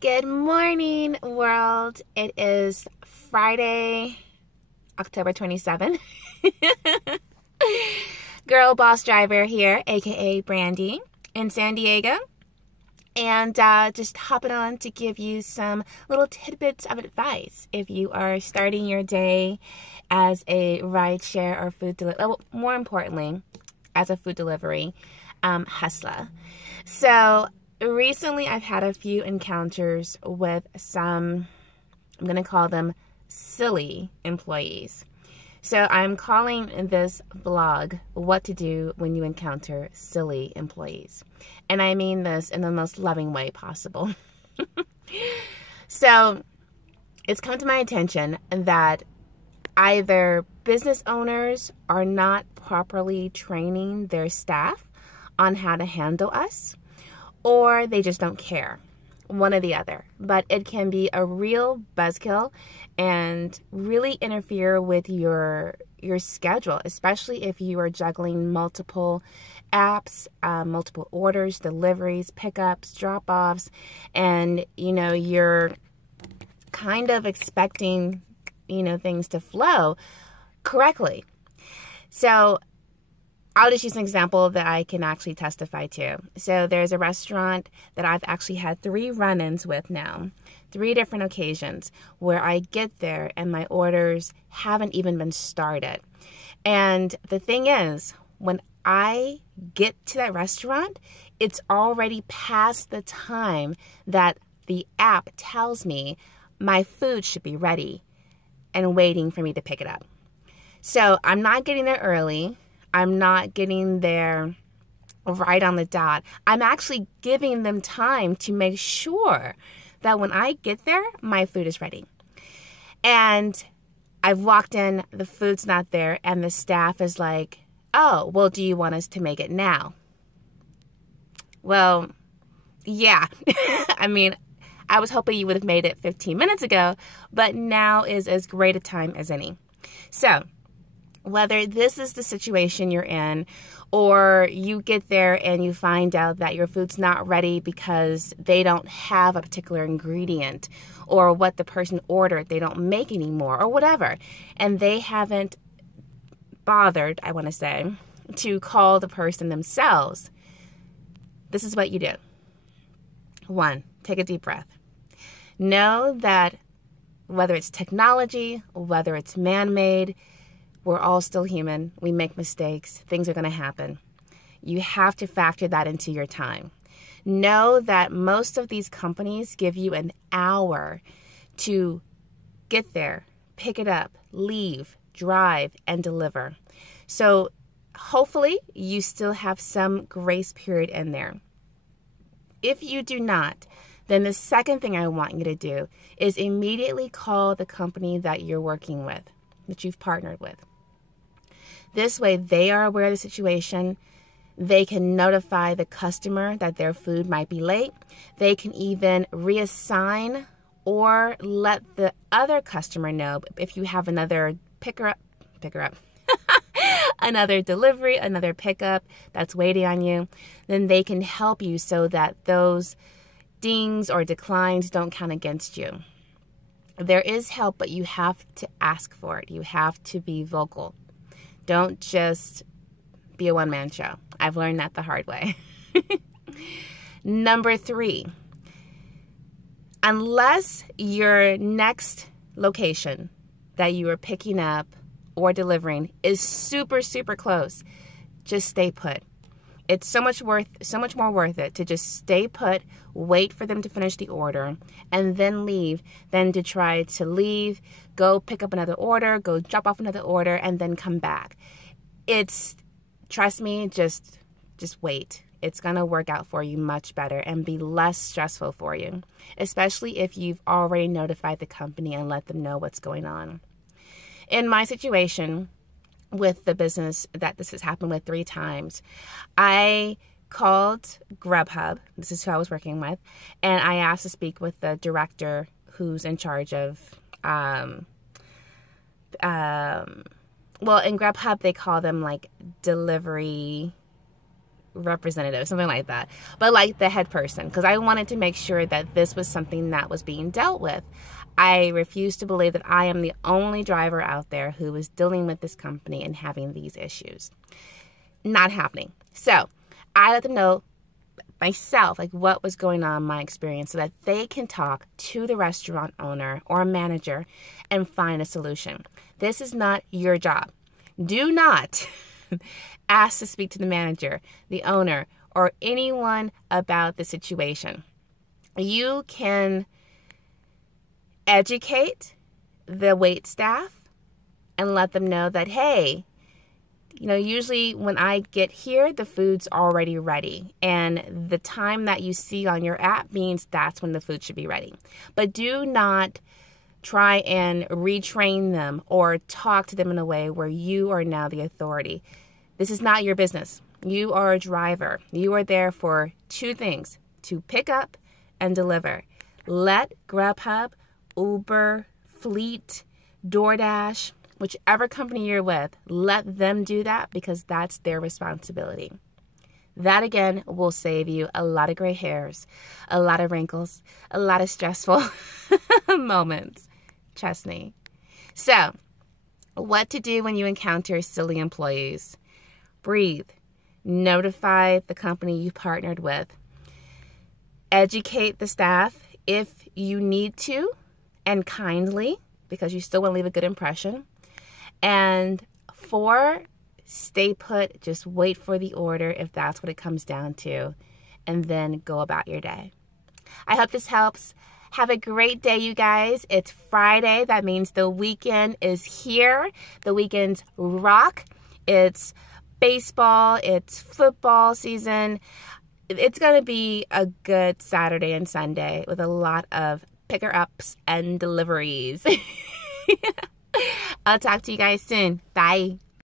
Good morning, world. It is Friday, October 27th. Girl Boss Driver here, aka Brandy, in San Diego. And just hopping on to give you some little tidbits of advice if you are starting your day as a rideshare or food delivery, well, more importantly, as a food delivery hustler. So recently I've had a few encounters with some, I'm going to call them silly employees. So I'm calling this vlog what to do when you encounter silly employees. And I mean this in the most loving way possible. So it's come to my attention that either business owners are not properly training their staff on how to handle us, or they just don't care. One or the other. But it can be a real buzzkill and really interfere with your schedule, especially if you are juggling multiple apps, multiple orders, deliveries, pickups, drop-offs, and you're kind of expecting things to flow correctly. So I'll just use an example that I can actually testify to. So there's a restaurant that I've actually had 3 run-ins with now, 3 different occasions where I get there and my orders haven't even been started. And the thing is, when I get to that restaurant, it's already past the time that the app tells me my food should be ready and waiting for me to pick it up. So I'm not getting there early. I'm not getting there right on the dot. I'm actually giving them time to make sure that when I get there, my food is ready. And I've walked in, the food's not there, and the staff is like, oh, well, do you want us to make it now? Well, yeah. I mean, I was hoping you would have made it 15 minutes ago, but now is as great a time as any. So whether this is the situation you're in, or you get there and you find out that your food's not ready because they don't have a particular ingredient, or what the person ordered they don't make anymore, or whatever, and they haven't bothered, I want to say, to call the person themselves, this is what you do. 1, take a deep breath. Know that whether it's technology, whether it's man-made, we're all still human. We make mistakes. Things are going to happen. You have to factor that into your time. Know that most of these companies give you an hour to get there, pick it up, leave, drive, and deliver. So hopefully you still have some grace period in there. If you do not, then the second thing I want you to do is immediately call the company that you're working with, that you've partnered with. This way, they are aware of the situation. They can notify the customer that their food might be late. They can even reassign or let the other customer know if you have another picker up, another delivery, another pickup that's waiting on you, then they can help you so that those dings or declines don't count against you. There is help, but you have to ask for it. You have to be vocal. Don't just be a one-man show. I've learned that the hard way. Number 3, unless your next location that you are picking up or delivering is super, super close, just stay put. It's so much more worth it to just stay put, wait for them to finish the order, and then leave than to try to leave, go pick up another order, go drop off another order, and then come back. Trust me, just wait. It's going to work out for you much better and be less stressful for you, especially if you've already notified the company and let them know what's going on. In my situation, with the business that this has happened with 3 times, I called GrubHub, this is who I was working with, and I asked to speak with the director who's in charge of, well, in GrubHub they call them like delivery representative, something like that, but like the head person, because I wanted to make sure that this was something that was being dealt with. I refuse to believe that I am the only driver out there who is dealing with this company and having these issues. Not happening. So I let them know myself, like what was going on in my experience, so that they can talk to the restaurant owner or manager and find a solution. This is not your job. Do not ask to speak to the manager, the owner, or anyone about the situation. You can educate the wait staff and let them know that, hey, usually when I get here, the food's already ready. And the time that you see on your app means that's when the food should be ready. But do not try and retrain them or talk to them in a way where you are now the authority. This is not your business. You are a driver. You are there for two things: to pick up and deliver. Let GrubHub, Uber, Fleet, DoorDash, whichever company you're with, let them do that, because that's their responsibility. That, again, will save you a lot of gray hairs, a lot of wrinkles, a lot of stressful moments. Trust me. So, what to do when you encounter silly employees? Breathe. Notify the company you partnered with. Educate the staff if you need to, and kindly, because you still want to leave a good impression. And 4, stay put. Just wait for the order if that's what it comes down to, and then go about your day. I hope this helps. Have a great day, you guys. It's Friday. That means the weekend is here. The weekends rock. It's baseball. It's football season. It's going to be a good Saturday and Sunday with a lot of picker-ups and deliveries. I'll talk to you guys soon. Bye.